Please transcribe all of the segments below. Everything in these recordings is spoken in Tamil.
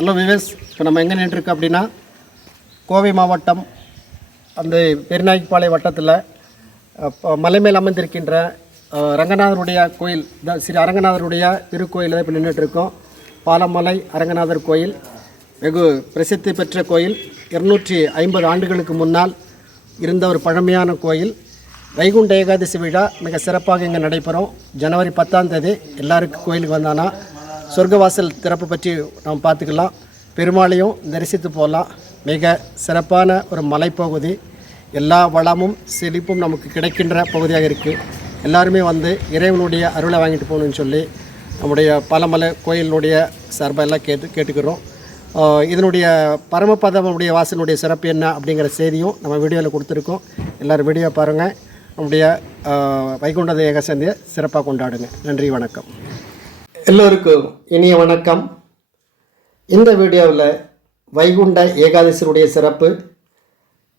ஹலோ விவேஸ், இப்போ நம்ம எங்கே நின்றுருக்கோம் அப்படின்னா கோவை மாவட்டம் அந்த பெருநாய்க்குப்பாளையம் வட்டத்தில் மலை மேல் அமைந்திருக்கின்ற ரங்கநாதருடைய கோயில் ஸ்ரீ அரங்கநாதருடைய திருக்கோயில் தான் இப்போ நின்றுட்டுருக்கோம். பாலமலை அரங்கநாதர் கோயில் வெகு பிரசித்தி பெற்ற கோயில். 250 ஆண்டுகளுக்கு முன்னால் இருந்த ஒரு பழமையான கோயில். வைகுண்ட ஏகாதசி விழா மிக சிறப்பாக இங்கே நடைபெறும். ஜனவரி 10ஆம் தேதி எல்லாருக்கும் கோயிலுக்கு வந்தானா சொர்க்கவாசல் திறப்பு பற்றி நாம் பார்த்துக்கலாம். பெருமாளையும் தரிசித்து போகலாம். மிக சிறப்பான ஒரு மலைப்பகுதி. எல்லா வளமும் செழிப்பும் நமக்கு கிடைக்கின்ற பகுதியாக இருக்குது. எல்லாருமே வந்து இறைவனுடைய அருளை வாங்கிட்டு போகணுன்னு சொல்லி நம்முடைய பாலமலை கோயிலினுடைய சார்பாக எல்லாம் கேட்டுக்கிறோம். இதனுடைய பரமபதமுடைய வாசலுடைய சிறப்பு என்ன அப்படிங்கிற செய்தியும் நம்ம வீடியோவில் கொடுத்துருக்கோம். எல்லோரும் வீடியோ பாருங்கள். நம்முடைய வைகுண்ட ஏகாதசியை சிறப்பாக கொண்டாடுங்க. நன்றி, வணக்கம். எல்லோருக்கும் இனிய வணக்கம். இந்த வீடியோவில் வைகுண்ட ஏகாதசியுடைய சிறப்பு,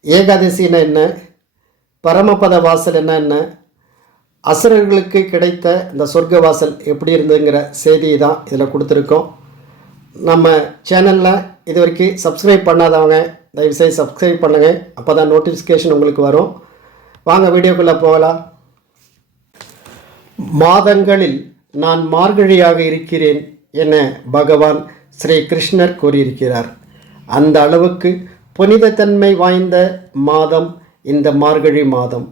ஏகாதசின்னா என்ன, பரமபத வாசல் என்ன, அசுரர்களுக்கு கிடைத்த இந்த சொர்க்க வாசல் எப்படி இருந்ததுங்கிற செய்தியை தான் இதில் கொடுத்துருக்கோம். நம்ம சேனலில் இது வரைக்கும் சப்ஸ்கிரைப் பண்ணாதவங்க தயவுசெய்து சப்ஸ்கிரைப் பண்ணுங்கள். அப்போ தான் நோட்டிஃபிகேஷன் உங்களுக்கு வரும். வாங்க வீடியோக்குள்ளே போகலாம். மாதங்களில் நான் மார்கழியாக இருக்கிறேன் என பகவான் ஸ்ரீ கிருஷ்ணர் கூறியிருக்கிறார். அந்த அளவுக்கு புனிதத்தன்மை வாய்ந்த மாதம் இந்த மார்கழி மாதம்.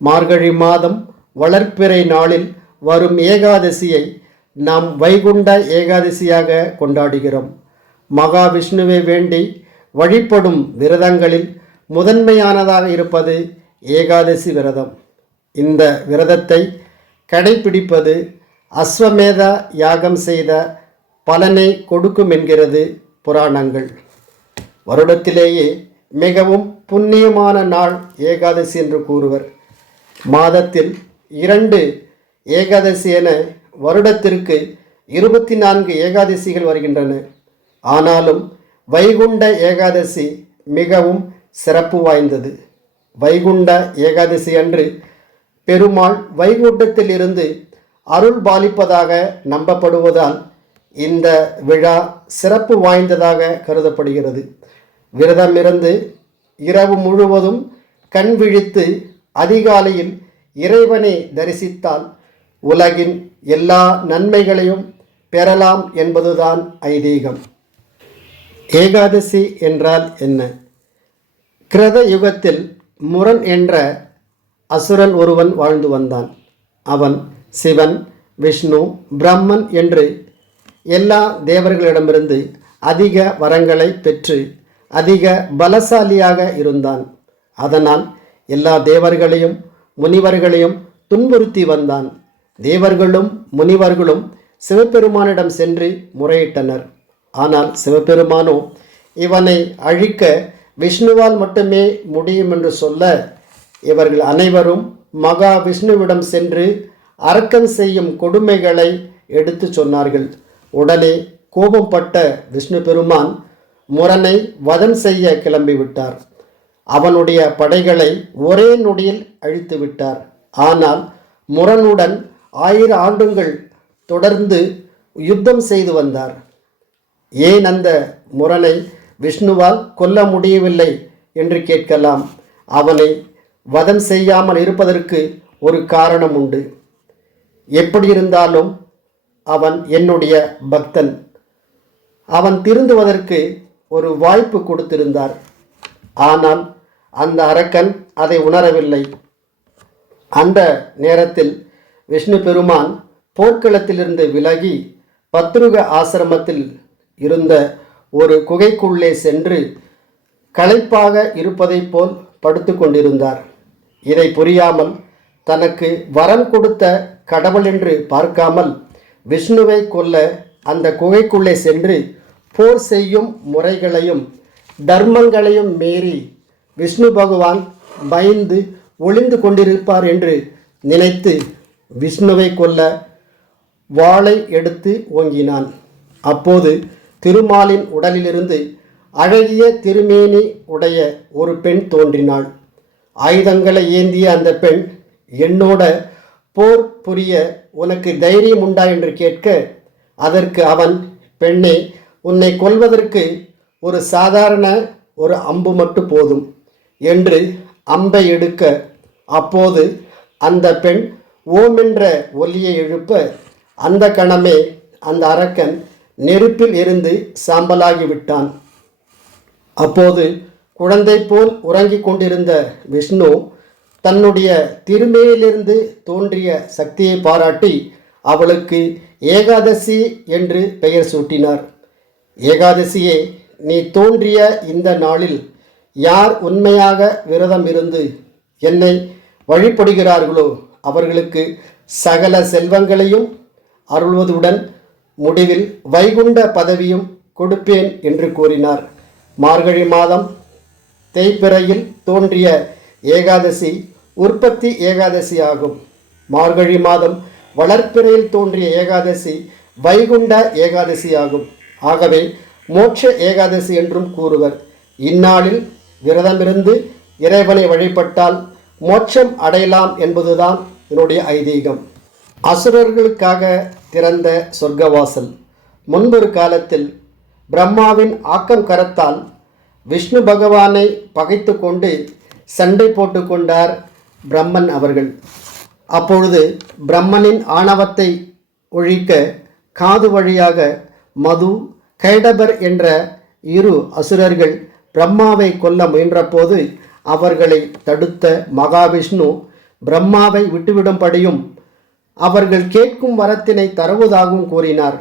மார்கழி மாதம் வளர்ப்பிறை நாளில் வரும் ஏகாதசியை நாம் வைகுண்ட ஏகாதசியாக கொண்டாடுகிறோம். மகாவிஷ்ணுவை வேண்டி வழிபடும் விரதங்களில் முதன்மையானதாக இருப்பது ஏகாதசி விரதம். இந்த விரதத்தை கடைபிடிப்பது அஸ்வமேத யாகம் செய்த பலனை கொடுக்கும் என்கிறது புராணங்கள். வருடத்திலேயே மிகவும் புண்ணியமான நாள் ஏகாதசி என்று கூறுவர். மாதத்தில் 2 ஏகாதசி என வருடத்திற்கு 24 ஏகாதசிகள் வருகின்றன. ஆனாலும் வைகுண்ட ஏகாதசி மிகவும் சிறப்பு வாய்ந்தது. வைகுண்ட ஏகாதசி அன்று பெருமாள் வைகுண்டத்தில் இருந்து அருள் பாலிப்பதாக நம்பப்படுவதால் இந்த விழா சிறப்பு வாய்ந்ததாக கருதப்படுகிறது. விரதமிருந்து இரவு முழுவதும் கண் விழித்து அதிகாலையில் இறைவனை தரிசித்தால் உலகின் எல்லா நன்மைகளையும் பெறலாம் என்பதுதான் ஐதீகம். ஏகாதசி என்றால் என்ன? கிருத யுகத்தில் முரண் என்ற அசுரன் ஒருவன் வாழ்ந்து வந்தான். அவன் சிவன், விஷ்ணு, பிரம்மன் என்று எல்லா தேவர்களிடமிருந்து அதிக வரங்களை பெற்று அதிக பலசாலியாக இருந்தான். அதனால் எல்லா தேவர்களையும் முனிவர்களையும் துன்புறுத்தி வந்தான். தேவர்களும் முனிவர்களும் சிவபெருமானிடம் சென்று முறையிட்டனர். ஆனால் சிவபெருமானோ இவனை அழிக்க விஷ்ணுவால் மட்டுமே முடியும் என்று சொல்ல, இவர்கள் அனைவரும் மகா விஷ்ணுவிடம் சென்று அரக்கன் செய்யும் கொடுமைகளை எடுத்து சொன்னார்கள். உடனே கோபப்பட்ட விஷ்ணு பெருமான் முரனை வதம் செய்ய கிளம்பிவிட்டார். அவனுடைய படைகளை ஒரே நொடியில் அழித்து விட்டார். ஆனால் முரனுடன் 1000 ஆண்டுகள் தொடர்ந்து யுத்தம் செய்து வந்தார். ஏன் அந்த முரனை விஷ்ணுவால் கொல்ல முடியவில்லை என்று கேட்கலாம். அவனை வதம் செய்யாமல் இருப்பதற்கு ஒரு காரணம் உண்டு. எப்படி இருந்தாலும் அவன் என்னுடைய பக்தன். அவன் திருந்துவதற்கு ஒரு வாய்ப்பு கொடுத்திருந்தார். ஆனால் அந்த அரக்கன் அதை உணரவில்லை. அந்த நேரத்தில் விஷ்ணு பெருமான் போர்க்களத்திலிருந்து விலகி பத்ருக ஆசிரமத்தில் இருந்த ஒரு குகைக்குள்ளே சென்று களைப்பாக இருப்பதைப் போல் படுத்து கொண்டிருந்தார். இதை புரியாமல் தனக்கு வரம் கொடுத்த கடவுள் என்று பார்க்காமல் விஷ்ணுவை கொல்ல அந்த குகைக்குள்ளே சென்று போர் செய்யும் முறைகளையும் தர்மங்களையும் மீறி விஷ்ணு பகவான் பயந்து ஒளிந்து கொண்டிருப்பார் என்று நினைத்து விஷ்ணுவை கொல்ல வாளை எடுத்து ஓங்கினான். அப்போது திருமாலின் உடலிலிருந்து அழகிய திருமேனி உடைய ஒரு பெண் தோன்றினாள். ஆயுதங்களை ஏந்திய அந்த பெண், என்னோட போர் புரிய உனக்கு தைரியம் உண்டா என்று கேட்க, அதற்கு அவன், பெண்ணே, உன்னை கொல்வதற்கு ஒரு சாதாரண ஒரு அம்பு மட்டும் போதும் என்று அம்பை எடுக்க, அப்போது அந்த பெண் ஓமென்ற ஒலியை எழுப்ப, அந்த கணமே அந்த அரக்கன் நெருப்பில் இருந்து சாம்பலாகி விட்டான். அப்போது குழந்தை போல் உறங்கிக் கொண்டிருந்த விஷ்ணு தன்னுடைய திருமேனிலிருந்து தோன்றிய சக்தியை பாராட்டி அவளுக்கு ஏகாதசி என்று பெயர் சூட்டினார். ஏகாதசியே, நீ தோன்றிய இந்த நாளில் யார் உண்மையாக விரதம் இருந்து என்னை வழிபடுகிறார்களோ அவர்களுக்கு சகல செல்வங்களையும் அருள்வதுடன் முடிவில் வைகுண்ட பதவியும் கொடுப்பேன் என்று கூறினார். மார்கழி மாதம் தேய்பிறையில் தோன்றிய ஏகாதசி உற்பத்தி ஏகாதசி ஆகும். மார்கழி மாதம் வளர்ப்பிறையில் தோன்றிய ஏகாதசி வைகுண்ட ஏகாதசி ஆகும். ஆகவே மோட்ச ஏகாதசி என்றும் கூறுவர். இந்நாளில் விரதமிருந்து இறைவனை வழிபட்டால் மோட்சம் அடையலாம் என்பதுதான் என்னுடைய ஐதீகம். அசுரர்களுக்காக திறந்த சொர்க்கவாசல். முன்பொரு காலத்தில் பிரம்மாவின் ஆக்கம் கரத்தால் விஷ்ணு பகவானை பகைத்து கொண்டு சண்டை போட்டு கொண்டார் பிரம்மன் அவர்கள். அப்பொழுது பிரம்மனின் ஆணவத்தை ஒழிக்க காது வழியாக மது, கைடபர் என்ற இரு அசுரர்கள் பிரம்மாவை கொல்ல முயன்றபோது அவர்களை தடுத்த மகாவிஷ்ணு பிரம்மாவை விட்டுவிடும்படியும் அவர்கள் கேட்கும் வரத்தினை தருவதாகவும் கூறினார்.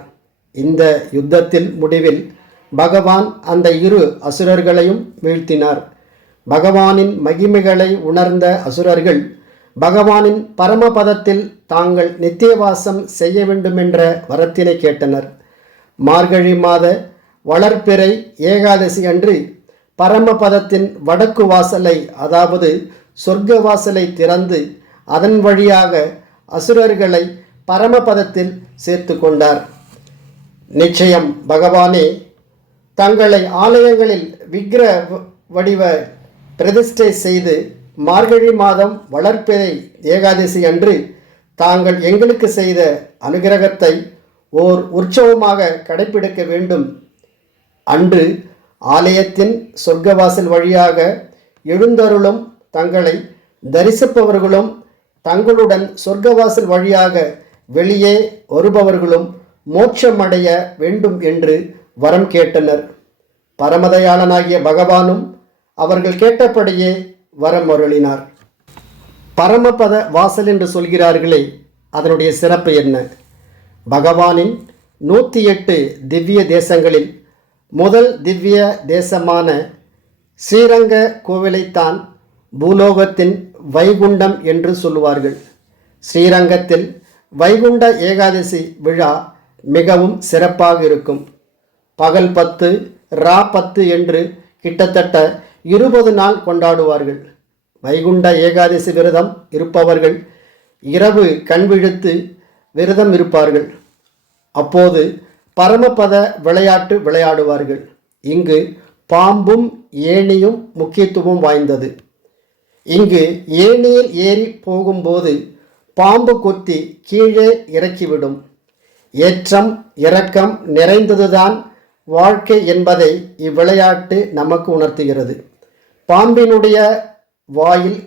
இந்த யுத்தத்தில் முடிவில் பகவான் அந்த இரு அசுரர்களையும் வீழ்த்தினார். பகவானின் மகிமைகளை உணர்ந்த அசுரர்கள் பகவானின் பரமபதத்தில் தாங்கள் நித்தியவாசம் செய்ய வேண்டுமென்ற வரத்தினை கேட்டனர். மார்கழி மாத வளர்ப்பிறை ஏகாதசி அன்று பரமபதத்தின் வடக்கு வாசலை, அதாவது சொர்க்க வாசலை திறந்து அதன் வழியாக அசுரர்களை பரமபதத்தில் சேர்த்து கொண்டார். நிச்சயம் பகவானே தங்களை ஆலயங்களில் விக்கிர வடிவ பிரதிஷ்டை செய்து மார்கழி மாதம் வளர்ப்பிறை ஏகாதசி அன்று தாங்கள் எங்களுக்கு செய்த அனுகிரகத்தை ஓர் உற்சவமாக கடைபிடிக்க வேண்டும். அன்று ஆலயத்தின் சொர்க்கவாசல் வழியாக எழுந்தருளும் தங்களை தரிசிப்பவர்களும் தங்களுடன் சொர்க்கவாசல் வழியாக வெளியே வருபவர்களும் மோட்சமடைய வேண்டும் என்று வரம் கேட்டனர். பரமதயாளனாகிய பகவானும் அவர்கள் கேட்டபடியே வரம் அருளினார். பரமபத வாசல் என்று சொல்கிறார்களே, அதனுடைய சிறப்பு என்ன? பகவானின் 108 திவ்ய தேசங்களில் முதல் திவ்ய தேசமான ஸ்ரீரங்க கோவிலைத்தான் பூலோகத்தின் வைகுண்டம் என்று சொல்லுவார்கள். ஸ்ரீரங்கத்தில் வைகுண்ட ஏகாதசி விழா மிகவும் சிறப்பாக இருக்கும். பகல் 10 ரா 10 என்று கிட்டத்தட்ட 20 நாள் கொண்டாடுவார்கள். வைகுண்ட ஏகாதசி விரதம் இருப்பவர்கள் இரவு கண் விழித்து விரதம் இருப்பார்கள். அப்போது பரமபத விளையாட்டு விளையாடுவார்கள். இங்கு பாம்பும் ஏணியும் முக்கியத்துவம் வாய்ந்தது. இங்கு ஏணியில் ஏறி போகும்போது பாம்பு கொத்தி கீழே இறக்கிவிடும். ஏற்றம் இறக்கம் நிறைந்ததுதான் வாழ்க்கை என்பதை இவ்விளையாட்டு நமக்கு உணர்த்துகிறது. பாம்பினுடைய வாயில்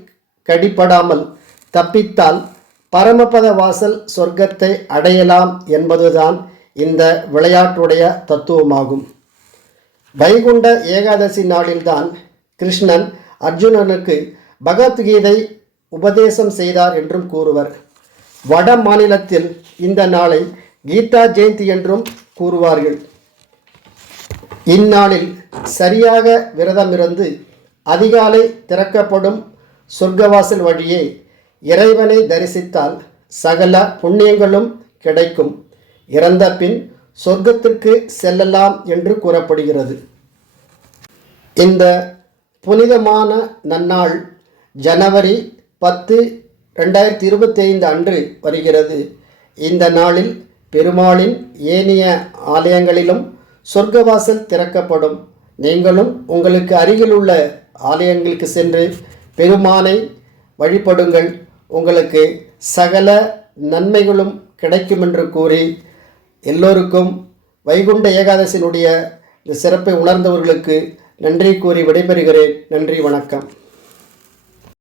கடிப்படாமல் தப்பித்தால் பரமபத வாசல் சொர்க்கத்தை அடையலாம் என்பதுதான் இந்த விளையாட்டுடைய தத்துவமாகும். வைகுண்ட ஏகாதசி நாளில்தான் கிருஷ்ணன் அர்ஜுனனுக்கு பகவத்கீதை உபதேசம் செய்தார் என்றும் கூறுவர். வட மாநிலத்தில் இந்த நாளை கீதா ஜெயந்தி என்றும் கூறுவார்கள். இந்நாளில் சரியாக விரதமிருந்து அதிகாலை திறக்கப்படும் சொர்க்கவாசல் வழியே இறைவனை தரிசித்தால் சகல புண்ணியங்களும் கிடைக்கும். இறந்த பின் சொர்க்கத்திற்கு செல்லலாம் என்று கூறப்படுகிறது. இந்த புனிதமான நன்னாள் ஜனவரி 10, 2025 அன்று வருகிறது. இந்த நாளில் பெருமாளின் ஏனைய ஆலயங்களிலும் சொர்க்கவாசல் திறக்கப்படும். நீங்களும் உங்களுக்கு அருகிலுள்ள ஆலயங்களுக்கு சென்று பெருமானை வழிபடுங்கள். உங்களுக்கு சகல நன்மைகளும் கிடைக்கும் என்று கூறி எல்லோருக்கும் வைகுண்ட ஏகாதசியினுடைய இந்த சிறப்பை உணர்ந்தவர்களுக்கு நன்றி கூறி விடைபெறுகிறேன். நன்றி, வணக்கம்.